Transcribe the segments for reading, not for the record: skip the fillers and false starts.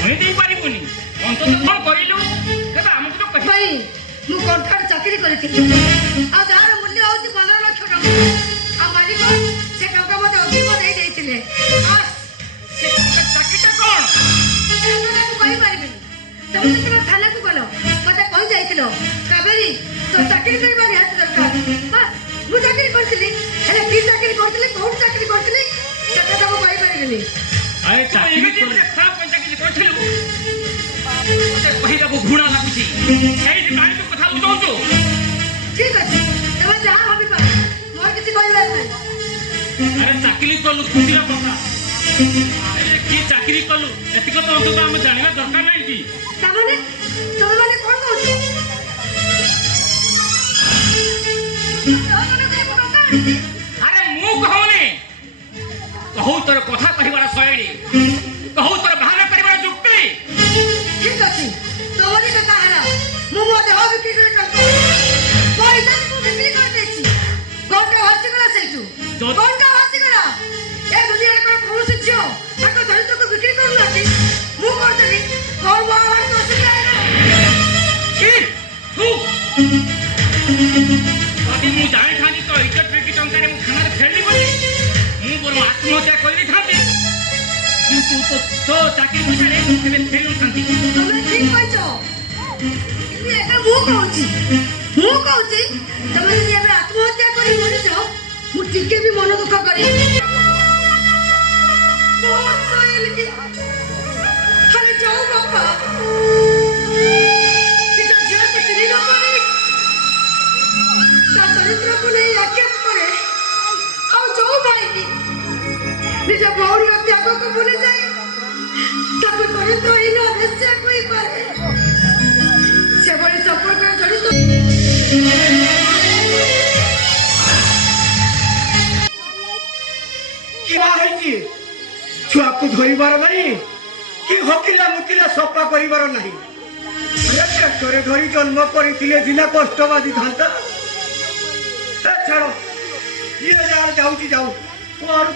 ଶୁଣି ଦେଇ ପାରିବୁନି ଅନ୍ତତଃ କଣ କରିଲୁ ସେଟା ଆମକୁ ତ କହି ଭାଇ ମୁଁ କଣ୍ଟ୍ରାକ୍ଟ ଚାକିରି କରିଥିଲି ଆଉ ଯାହାର ମୂଲ୍ୟ ହଉଛି 15 ଲକ୍ଷ ଟଙ୍କା ଆଉ ମାଲିକ ସେ ଟଙ୍କା ମୋତେ ଅଧିକ ଦେଇ ଦେଇଥିଲେ ସେ ଚାକିରିଟା କଣ ମୁଁ କହିପାରିବିନି ତମେ ଯେତେବେଳେ ଥାନାକୁ ଗଲ ମୋତେ କହି ଯାଇଥିଲ କାବେରୀ ତ ଚାକିରି କରିବା ନିହାତି ଦରକାର ମୁଁ ଚାକିରି କରିଥିଲି ହେଲେ କି ଚାକିରି କରୁଥିଲି କୋଉଠି ଚାକିରି କରୁଥିଲି ସେଟା ତ ମୁଁ କହିପାରିବିନି ଆରେ ଚାକିରି ଖରାପ ଚାକିରି କରିଥିଲୁ ମୋତେ କହିବାକୁ ଘୃଣା ଲାଗୁଛି ଏଇଠି କାହିଁକି କଥା ବୁଝାଉଛୁ ଠିକ ଅଛି ତମେ ଯାହା ଭାବିପାର ମୋର କିଛି କହିବାର ନାହିଁ ଆରେ ଚାକିରି କଲୁ ଖୁସିର କଥା କି ଚାକିରି କଲୁ ଏତିକ ତ ଅନ୍ତତଃ ଆମେ ଜାଣିବା ଦରକାର ନାହିଁ କି ତାମାନେ ତମେ ମାନେ କଣ କହୁଛ ଆରେ ମୁଁ କହୁନି କହୁ ତୋର କଥା କହିବାର ଶୈଳୀ କହୁ ତୋର ବାହାନା କରିବାର ଯୁକ୍ତି ଠିକ ଅଛି ତମରି କଥା ହେଲା ମୁଁ ମୋ ଦେହ ବିକ୍ରି କରି ପଇସାକୁ ବିକ୍ରି କରିଦେଇଛି କୋଉଟା ହସିଗଲା ସେଇଠୁ କୋଉଟା ହସିଗଲା ଏ ଦୁନିଆରେ କଣ କୌଣସି ଝିଅ ତାଙ୍କ ଚରିତ୍ରକୁ ବିକ୍ରି କରୁନାହାନ୍ତି ମୁଁ କରିଦେଲି କଣ ମହାଭାରତ ଅସୁବିଧା ହେଲା ଯଦି ମୁଁ ଜାଣିଥାନ୍ତି ତ ଇଜ୍ଜତ ବିକି ଟଙ୍କାରେ ମୁଁ ଥାନାରେ ଫେରିଲି ବୋଲି ମୁଁ ମୋର ଆତ୍ମହତ୍ୟା କରିଦେଇଥାନ୍ତି କିନ୍ତୁ ତୋ ଚାକିରି ପଇସାରେ ଏବେ ଫେରିନଥାନ୍ତି ତମେ ଠିକ କହିଛ ଏଟା ମୁଁ କହୁଛି ତମେ ଯଦି ଏବେ ଆତ୍ମହତ୍ୟା କରି ମରିଛ ମୁଁ ଟିକେ ବି ମନ ଦୁଃଖ କରି ଆରେ ଯାଉ ବାପା ଝିଅକୁ ଚିନି ନ କରି ତା ଚରିତ୍ରକୁ ନେଇ ଆକ୍ଷେପ କରେ ଆଉ ଯୋଉ ଭାଇକି ନିଜ ଭଉଣୀର ତ୍ୟାଗକୁ ଭୁଲିଯାଏ ତାକୁ ଚରିତ୍ରହୀନ ବେଶ୍ୟା କହିପାରେ ସେଭଳି ସମ୍ପର୍କରେ ଜଡ଼ିତ ଛୁଆକୁ ଧରିବାର ନାହିଁ କି ହକିଲା ମୁକିଲା ସଫା କରିବାର ନାହିଁ ପେଟରେ ଧରି ଜନ୍ମ କରିଥିଲେ ସିନା କଷ୍ଟ ବାଜିଥାନ୍ତା ଛାଡ଼ ଇଏ ଯାଉଛି ଯାଉ କଣ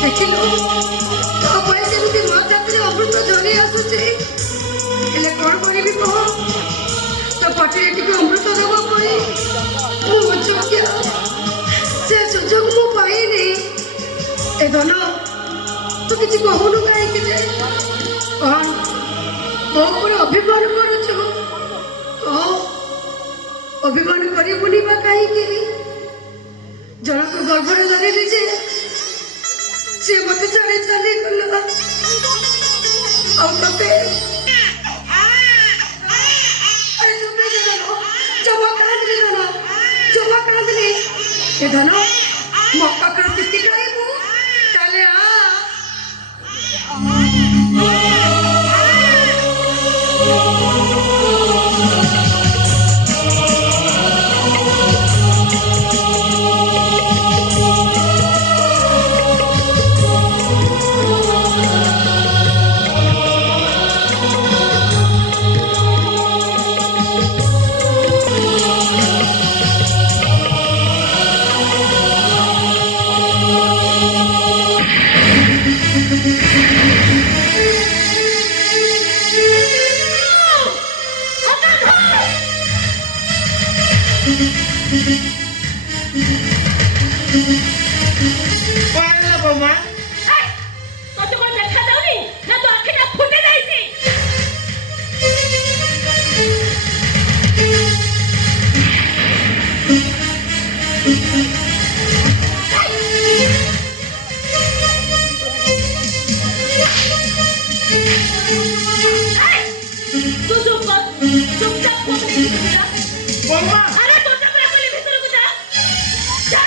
ଦେଖିଲୁ ତୋ ପାଇଁ ଯେମିତି ମୋ ଜାତିରେ ଅମୃତ ଝରି ଆସୁଛି ହେଲେ କଣ କରିବି କହ ତୋ ପାଟିରେ ଟିକେ ଅମୃତ ଦେବା ପାଇଁ ମୁଁ ଅଯୋଗ୍ୟ ସେ ସୁଯୋଗ ମୁଁ ପାଇନି ଏ ଧନ ତୁ କିଛି କହୁନୁ କାହିଁକି ଯେ କଣ ମୋ ଉପରେ ଅଭିମାନ କରୁଛୁ ଅଭିମାନ କରିବୁନି ବା କାହିଁକି ଜଣକୁ ଗର୍ଭରେ ଧରିଲି ଯେ ସେ ମତେ ଛାଡ଼ି ଚାଲିଗଲା ଆଉ ତତେ ଜମା କାନ୍ଦିଲି ଏ ଧନ ମୋ ପାଖରେ ତିତି ଖାଇବୁ ତାହେଲେ বৌমা তোতে কোন দেখা যাওনি না তো আখিটা ফুটে যাইছে তুই চুপচাপ বৌমা আরে তোটা করে বলি ভিতরে যা যা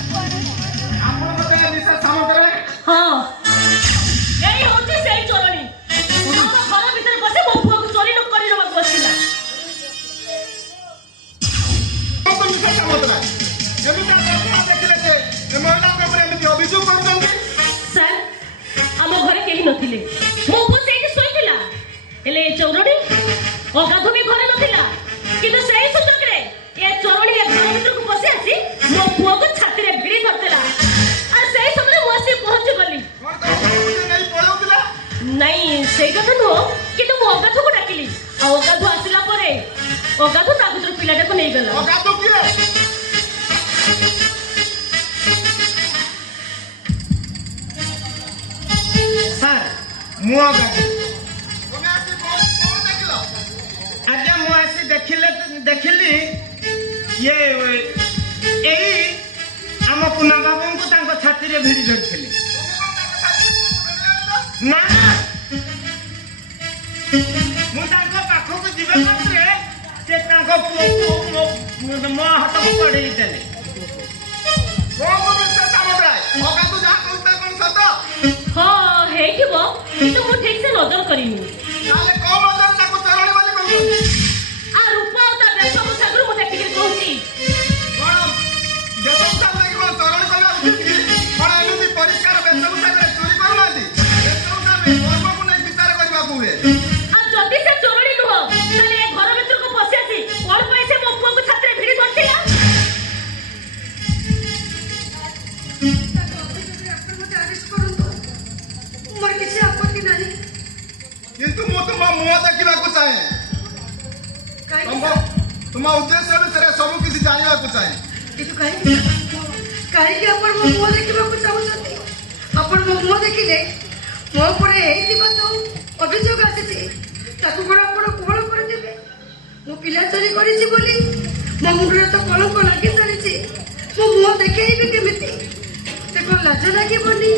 ଆପଣ ମତେ ନିଶା ସାମନ୍ତରାୟ ହଁ ଏଇ ହଉଛି ସେଇ ଚୋରଣୀ ଆମ ଘର ଭିତରେ ବସି ମୋ ପୁଅକୁ ଚୋରି କରି ନେବାକୁ ବସିଲା କଣ ନିଶା ସାମନ୍ତରାୟ ଏମିତି ଆପଣ ଦେଖିଲେ ଯେ ଏ ମହିଳାଙ୍କ ଉପରେ ଏମିତି ଅଭିଯୋଗ କରୁଛନ୍ତି ସାର୍ ଆମ ଘରେ କେହି ନଥିଲେ ମୋ ପୁଅ ସେଇଠି ଶୋଇଥିଲା ହେଲେ ଏ ଚୋରଣୀ ଅଗାଧୁ ବି ଘରେ ନଥିଲା କିନ୍ତୁ ସେଇ ସୁଯୋଗରେ ଏ ଚୋରଣୀ ଏ ଘର ଭିତରକୁ ପଶି ଆସି ମୋ ପୁଅକୁ ଛାତିରେ ଭିଡ଼ି ଧରିଥିଲା ଆଉ ସେଇ ସମୟରେ ମୁଁ ଆସି ପହଞ୍ଚି ଗଲି କଣ ତମ ନେଇ ପଳାଉଥିଲା ନାଇଁ ସେଇ କଥା ନୁହଁ କିନ୍ତୁ ମୁଁ ଅଗାଧୁକୁ ଡାକିଲି ଆଉ ଅଗାଧୁ ଆସିଲା ପରେ ଅଗାଧୁ ତା ଭିତରୁ ପିଲାଟାକୁ ନେଇଗଲା ଅଗାଧୁ କିଏ ସାର୍ ମୁଁ ଅଗାଧୁ ଆଜ୍ଞା ମୁଁ ଆସି ଦେଖିଲି ଇଏ ଏଇ ଆମ କୁନା ବାବୁଙ୍କୁ ତାଙ୍କ ଛାତିରେ ଭିଡ଼ି ଧରିଥିଲେ ନା ମୁଁ ତାଙ୍କ ପାଖକୁ ଯିବା ମାତ୍ରେ ସେ ତାଙ୍କ ପୁଅକୁ ମୋ ହାତକୁ କଢ଼େଇ ଦେଲେ ହଁ ହେଇଥିବ କିନ୍ତୁ ମୁଁ ଠିକ ସେ ନଜର କରିନି ଆ ରୂପ ଆଉ ତା ବେଶଭୂଷାକୁ ମୁଁ ଦେଖିକି କହୁଛି ଆଉ ଯଦି ସେ ଚୋରଣୀ ନୁହଁ ତାହେଲେ ଏ ଘର ଭିତରକୁ ପଶି ଆସି କଣ ପାଇଁ ସେ ମୋ ପୁଅକୁ ଛାତିରେ ଭିଡ଼ି ଧରିଥିଲା ମୋର କିଛି ଆପତ୍ତି ନାହିଁ କିନ୍ତୁ ମୁଁ ତୁମ ମୁହଁ ଦେଖିବାକୁ ଚାହେଁ ତୁମ ଉଦ୍ଦେଶ୍ୟ ବିଷୟରେ ସବୁ କିଛି ଜାଣିବାକୁ ଚାହେଁ କିନ୍ତୁ କାହିଁକି ଆପଣ ମୋ ମୁହଁ ଦେଖିବାକୁ ଚାହୁଁଛନ୍ତି ଆପଣ ମୋ ମୁହଁ ଦେଖିଲେ ମୋ ଉପରେ ହେଇଥିବା ଯୋଉ ଅଭିଯୋଗ ଆସିଛି ତାକୁ କଣ ଆପଣ କୋହଳ କରିଦେବେ ମୁଁ ପିଲା ଚୋରି କରିଛି ବୋଲି ମୋ ମୁଣ୍ଡରେ ତ କଳଙ୍କ ଲାଗି ସାରିଛି ମୋ ମୁହଁ ଦେଖେଇବି କେମିତି ସେ କଣ ଲାଜ ଲାଗିବନି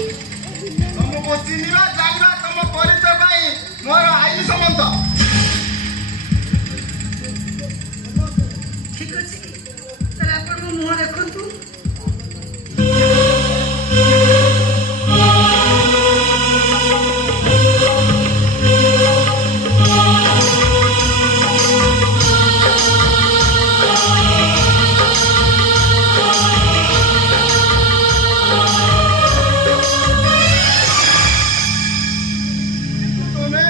ତମକୁ ଚିହ୍ନିବା ଜାଣିବା ତମ ପରିଚୟ ପାଇଁ ମୋର ଆଇନ ସମ୍ବନ୍ଧ ଠିକ ଅଛି ତାହେଲେ ଆପଣ ମୋ ମୁହଁ ଦେଖନ୍ତୁ ତୁମେ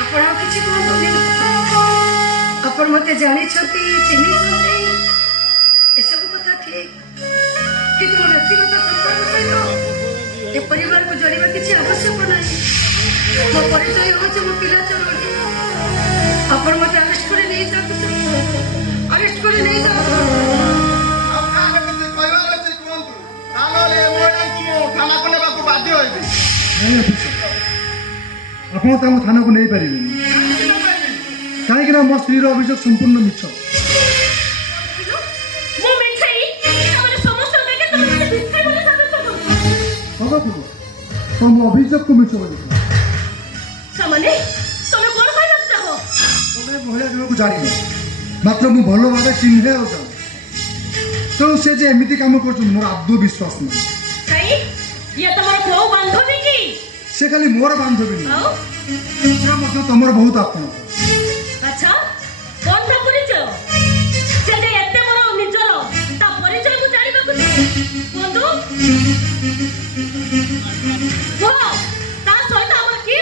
ଆପଣ ଆଉ କିଛି କୁହନ୍ତୁନି ଆପଣ ମତେ ଜାଣିଛନ୍ତି ଚିହ୍ନିଛନ୍ତି ଏସବୁ କଥା ଠିକ କିନ୍ତୁ ମୋ ବ୍ୟକ୍ତିଗତ ସମ୍ପର୍କ ସହିତ ଏ ପରିବାରକୁ ଯୋଡ଼ିବା କିଛି ଆବଶ୍ୟକ ନାହିଁ ମୋ ପରିଚୟ ହେଉଛି ମୋ ପିଲା ଚୋରଣୀ ଆପଣ ମତେ ଆରେଷ୍ଟ କରି ନେଇଯାଆନ୍ତୁ ଆରେଷ୍ଟ କରି ନେଇଯାଆନ୍ତୁ ଆଉ କାହାକୁ କିଛି କହିବାର ଅଛି କୁହନ୍ତୁ ତା ନହେଲେ ଏ ମହିଳାଙ୍କୁ ମୁଁ ଥାନାକୁ ନେବାକୁ ବାଧ୍ୟ ହେବି ଆପଣ ତାଙ୍କୁ ଥାନାକୁ ନେଇପାରିବେନି କାହିଁକି ନା ମୋ ସ୍ତ୍ରୀର ଅଭିଯୋଗ ସମ୍ପୂର୍ଣ୍ଣ ମିଛ ମୁଁ ମିଛେଇ ତାମାନେ ସମସ୍ତଙ୍କ ଆଗରେ ତମେ ମୋତେ ମିଛେଇ ବୋଲି ସାବ୍ୟସ୍ତ କରୁଛ ତମ ଅଭିଯୋଗକୁ ମିଛ ବୋଲି ସାମାନେ ତମେ କଣ କହିବାକୁ ଚାହ ତମେ ମହିଳା ଜଣକୁ ଜାଣିନି ମାତ୍ର ମୁଁ ଭଲ ଭାବେ ଚିହ୍ନେ ଆଉ ଜାଣେ ତେଣୁ ସେ ଯେ ଏମିତି କାମ କରୁଛନ୍ତି ମୋର ଆଦୌ ବିଶ୍ୱାସ ନାହିଁ କାଇଁ ଇଏ ତମର କୋଉ ବାନ୍ଧବୀ କି ସେ ଖାଲି ମୋର ବାନ୍ଧବୀ ନୁହେଁ ଆଉ ସେ ମଧ୍ୟ ତମର ବହୁତ ଆପଣ ଆଚ୍ଛା କଣ ତା ପରିଚୟ ସେ ଯେ ଏତେ ବଡ ନିଜର ତା ପରିଚୟକୁ ଜାଣିବାକୁ କୁହନ୍ତୁ କୁହ ତା ସହିତ ଆମର କି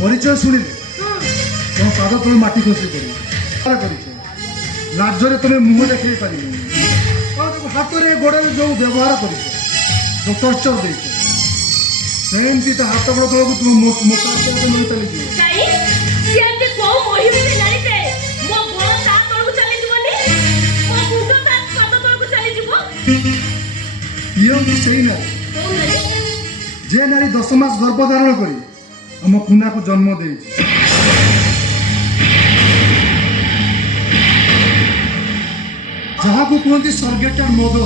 ପରିଚୟ ଶୁଣିଲେ ତମ ପାଦ ତଳେ ମାଟି ଖସି ପଡ଼ିବ କରିଛ ଲାଜରେ ତମେ ମୁହଁ ଦେଖେଇ ପାରିବନି ହାତରେ ଗୋଡ଼ରେ ଯୋଉ ବ୍ୟବହାର କରିଛ ଯୋଉ ଟର୍ଚର ଦେଇଛ ସେମିତି ତା ହାତ ଗୋଡ଼ ତଳକୁ ତୁମ ମୋଟା ନେଇ ଚାଲିଯିବ। କାଇଁ ସିଏ ଯେ କୋଉ ମହିମରେ ଜାଣିତେ ମୋ ଗୋଡ଼ ତା ତଳକୁ ଚାଲିଯିବନି, ମୋ ମୁଣ୍ଡ ତା ପାଦ ତଳକୁ ଚାଲିଯିବ। ଇଏ ହେଉଛି ସେଇ ନାରୀ କୋଉ ନାରୀ? ଯେ ନାରୀ 10 ମାସ ଗର୍ଭଧାରଣ କରି ଆମ କୁନାକୁ ଜନ୍ମ ଦେଇଛି। ଯାହାକୁ କୁହନ୍ତି ସ୍ୱର୍ଗେଟର ମଦ।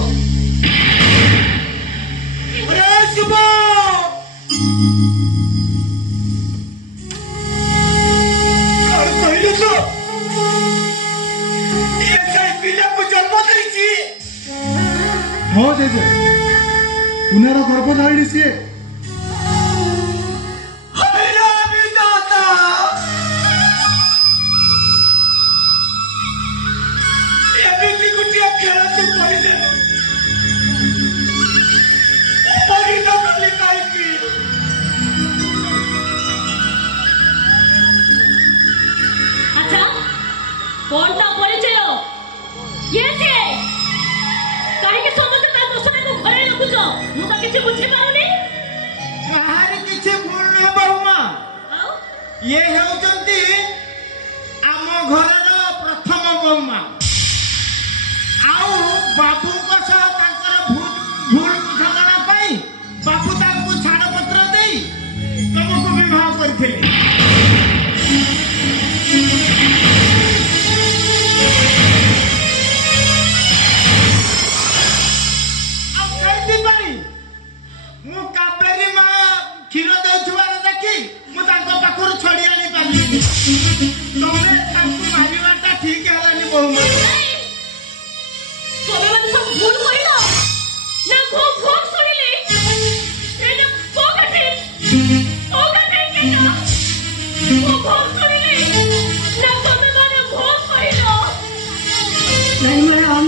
ହଁ ଜେଜେ, କୁନାର ଗର୍ଭଧାରିଣୀ ସିଏ। আচ্ছা কোনটা পরিচয়? ইয়ে যে কাহিনী সমস্ত তা দোষটাকে ঘরে রাখুছ, ମୁଁ ତ କିଛି ବୁଝିପାରୁନି। କାହାରି କିଛି ଭୁଲ ନୁହେଁ ବହୁମା। ଆଉ ଇଏ ହେଉଛନ୍ତି ଆମ ଘରର ପ୍ରଥମ ବହୁମା। ଆଉ ବାବୁଙ୍କ ସହ ତାଙ୍କର ଭୁଲ ବୁଝାମଣା ପାଇଁ ବାବୁ ତାଙ୍କୁ ଛାଡ଼ପତ୍ର ଦେଇ ତମକୁ ବିବାହ କରିଥିଲେ। ଆଉ ସେଇଥିପାଇଁ ମୁଁ କାବେରୀ ମା କ୍ଷୀର ଦେଉଥିବାର ଦେଖି ମୁଁ ତାଙ୍କ ପାଖରୁ ଛଡି ଆଣି ପାରିଲିନି। ତମେ ତାଙ୍କୁ ମାରିବାଟା ଠିକ ହେଲାନି ବହୁମା। ତମେ ମାନେ ସବୁ ଭୁଲ କହିଲ ନା? ମୁଁ ଭୁଲ ଶୁଣିଲି? ଏଇଟା କୋଉଠି କେନା ମୁଁ ଭୁଲ ଶୁଣିଲି ନା ତମେ ମାନେ ଭୁଲ କହିଲ? नहीं मैडम